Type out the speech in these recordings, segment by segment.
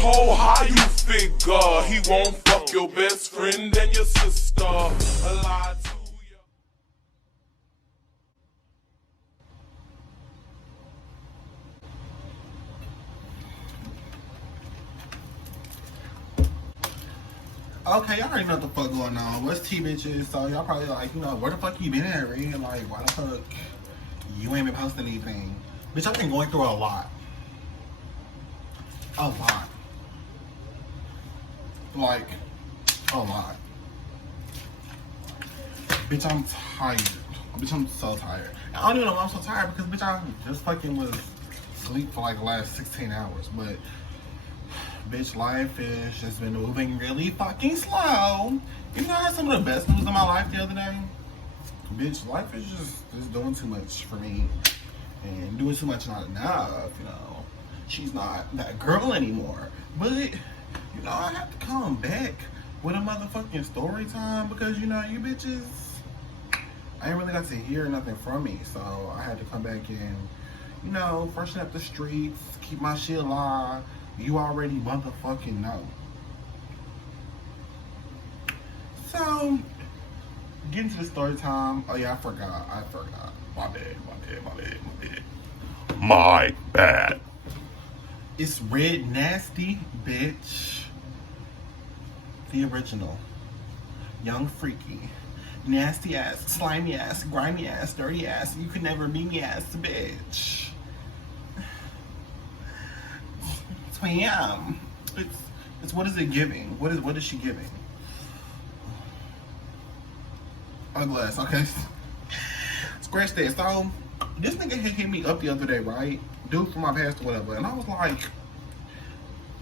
hoe, how you figure? He won't fuck your best friend and your sister. A lie to you. Okay, y'all already know what the fuck going on. What's T bitches? So y'all probably like, where the fuck you been at, Ree? Like, why the fuck you ain't been posting anything? Bitch, I've been going through a lot. A lot. Like, a lot. Bitch, I'm tired. Bitch, I'm so tired. I don't even know why I'm so tired because, bitch, I just fucking was asleep for like the last 16 hours. But, bitch, life is just been moving really fucking slow. You know, I had some of the best moves in my life the other day. Bitch, life is just doing too much for me. And doing too much not enough, She's not that girl anymore. But, I have to come back with a motherfucking story time because, you bitches, I ain't really got to hear nothing from me. So I had to come back and, freshen up the streets, keep my shit alive. You already motherfucking know. So, getting to the story time. Oh yeah, I forgot. My bad. It's Red Nasty, bitch. The original. Young Freaky. Nasty ass, slimy ass, grimy ass, dirty ass, you could never be me ass, bitch. Twam. It's what is it giving? What is she giving? A glass, okay. Scratch that. So this nigga hit me up the other day, right? Dude from my past or whatever. And I was like,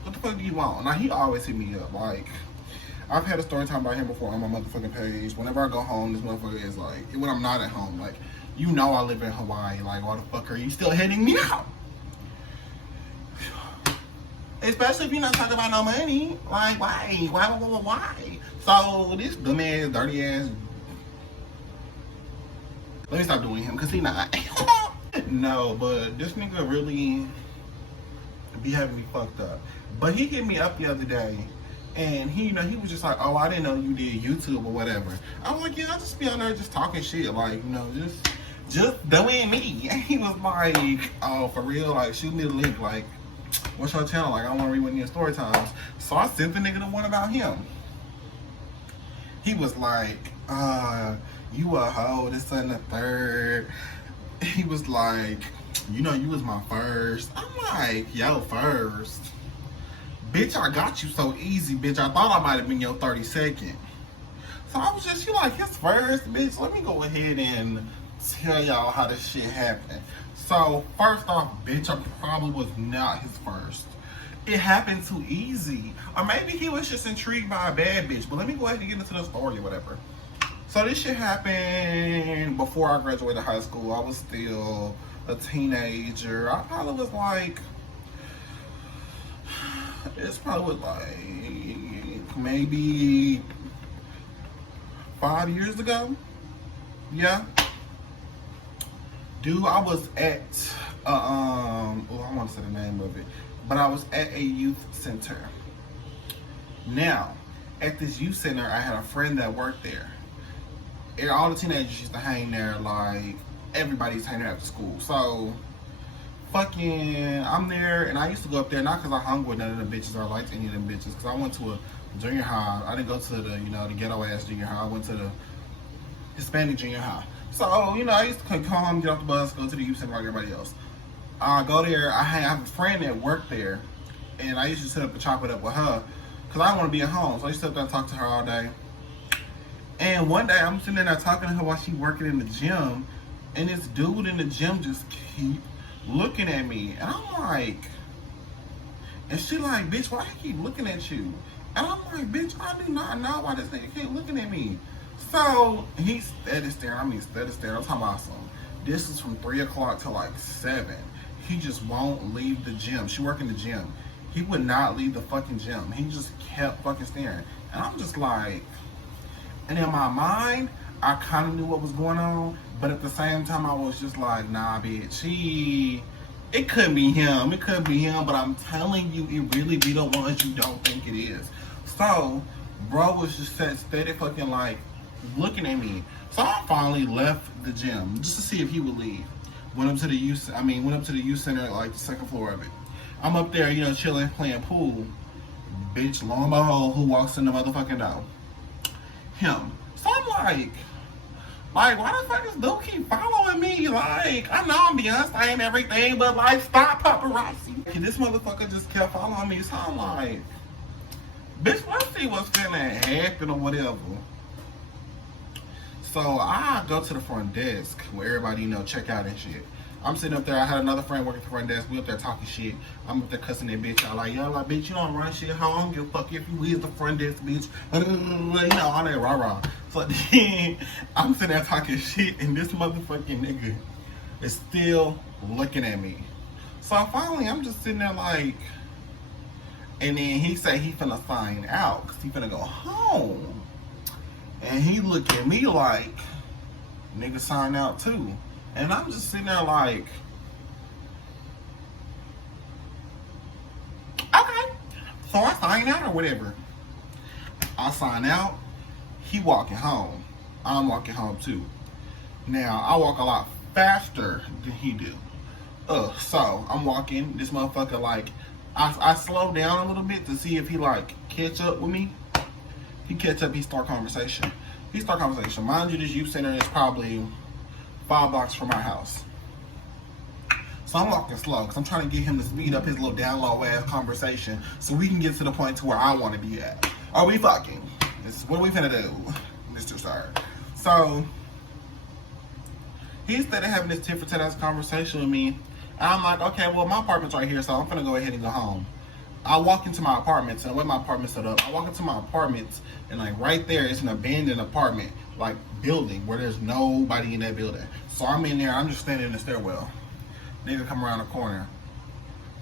what the fuck do you want? Now he always hit me up. Like, I've had a story time about him before on my motherfucking page. Whenever I go home, this motherfucker is like, when I'm not at home, like, I live in Hawaii. Like, why the fuck are you still hitting me out? Especially if you're not talking about no money. Like, why? So, this dumb ass, dirty ass. Let me stop doing him, because he not. No, but this nigga really be having me fucked up. But he hit me up the other day, and he was just like, oh, I didn't know you did YouTube or whatever. I was like, yeah, I just be on there just talking shit, like, just doing me. And he was like, oh, for real? Like, shoot me the link, like, what's your channel? Like, I want to read one of your story times. So I sent the nigga the one about him. He was like, you a hoe, this and the third. He was like, you was my first. I'm like, yo, first. Bitch, I got you so easy, bitch. I thought I might have been your 32nd. So I was just, you like his first, bitch. Let me go ahead and tell y'all how this shit happened. So, first off, bitch, I probably was not his first. It happened too easy. Or maybe he was just intrigued by a bad bitch. But let me go ahead and get into the story or whatever. So this shit happened before I graduated high school. I was still a teenager. I probably was like, maybe 5 years ago. Yeah. Dude, I was at, I want to say the name of it, but I was at a youth center. Now, at this youth center, I had a friend that worked there. And all the teenagers used to hang there, like, everybody's hanging there after school. So, I'm there, and I used to go up there, not because I hung with none of them bitches or liked any of them bitches, because I went to a junior high. I didn't go to the, the ghetto-ass junior high. I went to the Hispanic junior high. So, I used to come home, get off the bus, go to the youth center like everybody else. I go there, I have a friend that worked there, and I used to sit up and chop it up with her, because I didn't want to be at home. So I used to sit up there and talk to her all day. And one day, I'm sitting there talking to her while she's working in the gym, and this dude in the gym just keep looking at me. And I'm like, and she like, bitch, why he keep looking at you? And I'm like, bitch, I do not know why this nigga keep looking at me. So, he's steady staring. I'm talking about some. This is from 3 o'clock to like 7. He just won't leave the gym. She work in the gym. He would not leave the fucking gym. He just kept fucking staring. And I'm just like, and in my mind, I kind of knew what was going on, but at the same time, I was just like, nah, bitch, It could be him. It could be him, but I'm telling you, it really be the ones you don't think it is. So, bro was just steady fucking like looking at me. So I finally left the gym just to see if he would leave. Went up to the youth center, like the second floor of it. I'm up there, you know, chilling, playing pool. Bitch, lo and behold, who walks in the motherfucking door? Him. So I'm like, why the fuck does dude keep following me? Like, I know I'm Beyonce and everything, but like, stop paparazzi. And this motherfucker just kept following me, so I'm like, bitch, let's see what's finna happen or whatever. So I go to the front desk where everybody, you know, check out and shit. I'm sitting up there. I had another friend working at the front desk. We up there talking shit. I'm up there cussing that bitch out like, yo, like, bitch, you don't run shit. How I don't give a fuck if you is the front desk, bitch. You know, all that rah-rah. So then I'm sitting there talking shit, and this motherfucking nigga is still looking at me. So finally, I'm just sitting there like, and then he say he finna sign out because he finna go home. And he look at me like, nigga sign out too. And I'm just sitting there like, okay. So I sign out or whatever. I sign out. He walking home. I'm walking home too. Now, I walk a lot faster than he do. So I'm walking. This motherfucker like, I slow down a little bit to see if he like catch up with me. He catch up, he start conversation. Mind you, this youth center is probably 5 blocks from our house. So I'm walking slow because I'm trying to get him to speed up his little down low ass conversation so we can get to the point to where I want to be at. Are we fucking? What are we finna do, Mr. Sir? So he started having this tit for tat ass conversation with me. And I'm like, okay, well, my apartment's right here, so I'm finna go ahead and go home. I walk into my apartment, and the way my apartment's set up, I walk into my apartment, and like right there is an abandoned apartment, like building, where there's nobody in that building. So I'm in there, I'm just standing in the stairwell. Nigga come around the corner.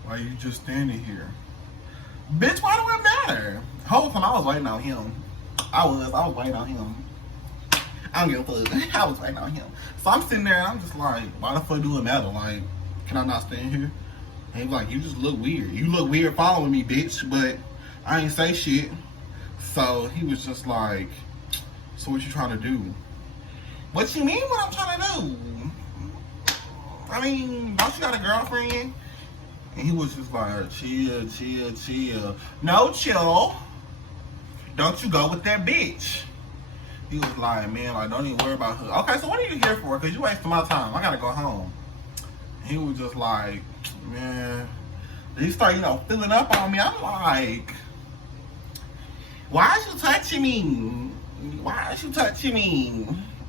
Why you just standing here? Bitch, why do it matter? Whole time I was waiting on him. I was waiting on him. I don't give a fuck. I was waiting on him. So I'm sitting there and I'm just like, why the fuck do it matter? Like, can I not stand here? And he was like, you just look weird. You look weird following me, bitch, but I ain't say shit. So he was just like, so what you trying to do? What you mean what I'm trying to do? I mean, don't you got a girlfriend? And he was just like, chill. No, chill. Don't you go with that bitch. He was like, man, like, don't even worry about her. Okay, so what are you here for? Because you wasting my time. I got to go home. He was just like, man. He started, you know, filling up on me. I'm like, why is you touching me? Why is you touching me?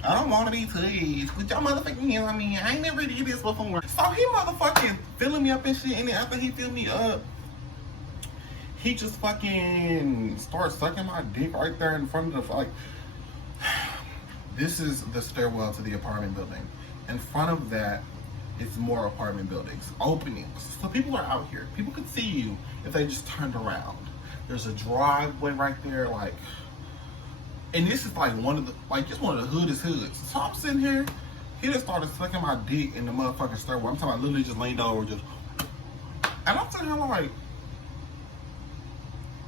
I don't want to be touched. With your motherfucking hands on me. I ain't never did this before. So he motherfucking filling me up and shit. And then after he filled me up, he just fucking started sucking my dick right there in front of the, like, this is the stairwell to the apartment building. In front of that, it's more apartment buildings, openings. So people are out here. People could see you if they just turned around. There's a driveway right there, like, and this is like one of the, like, just one of the hoodest hoods. So I'm sitting here, he just started sucking my dick in the motherfucking stairwell. I'm talking about literally just leaned over, just, and I'm sitting here like,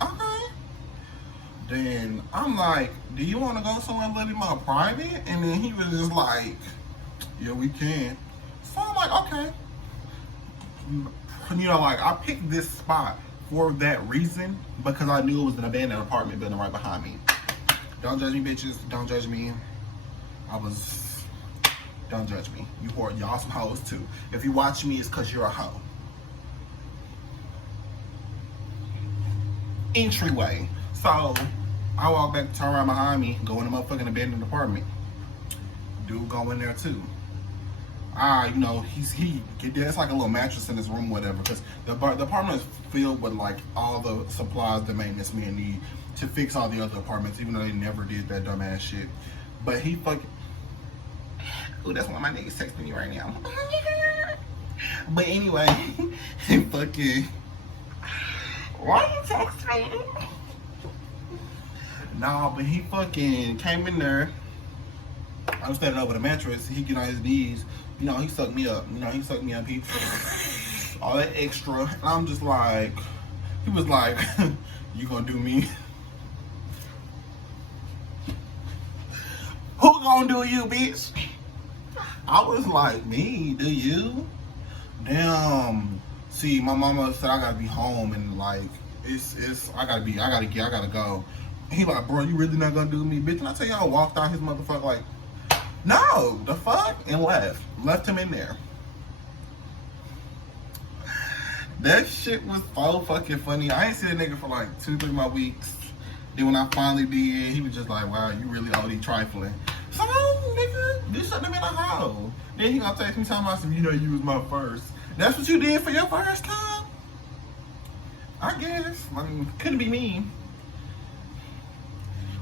okay. Then I'm like, do you want to go somewhere a little bit more private? And then he was just like, yeah, we can. So I'm like, okay. You know, like, I picked this spot for that reason because I knew it was an abandoned apartment building right behind me. Don't judge me, bitches. Don't judge me. Don't judge me. Y'all some hoes too. If you watch me, it's because you're a hoe. Entryway. So I walk back, turn around behind me, go in the motherfucking abandoned apartment. Dude go in there too. You know, he get there. It's like a little mattress in his room, whatever. Because the apartment is filled with like all the supplies the maintenance men need to fix all the other apartments, even though they never did that dumbass shit. But he fucking, ooh, that's one of my niggas texting me right now. But anyway, he fucking, why you text me? Nah, but he fucking came in there. I'm standing over the mattress. He get on his knees. You know, he sucked me up. He all that extra. And I'm just like, he was like, you gonna do me? Who gonna do you, bitch? I was like, me, do you? Damn. See, my mama said I gotta be home and like, I gotta go. He like, bro, you really not gonna do me? Bitch, and I tell you, I walked out his motherfucker like, no, the fuck? And left him in there. That shit was so fucking funny. I ain't seen a nigga for like 2-3 more weeks. Then when I finally did, he was just like, wow, you really OD trifling. So, nigga, you shouldn't have been a hoe. Then he gonna text me talking about some, you know, you was my first. That's what you did for your first time? I guess. I mean, couldn't be me.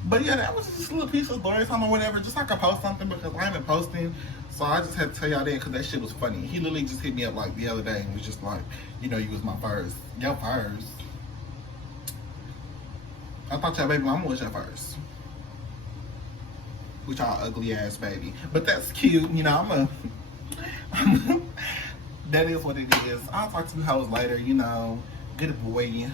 But yeah, that was just a little piece of Storytime or whatever. Just so I could post something because I haven't posted. So I just had to tell y'all that because that shit was funny. He literally just hit me up like the other day and was just like, you know, you was my first. Your first. I thought y'all baby mama was your first. With y'all ugly ass baby. But that's cute. You know, that is what it is. I'll talk to you hoes later, you know. Good boy.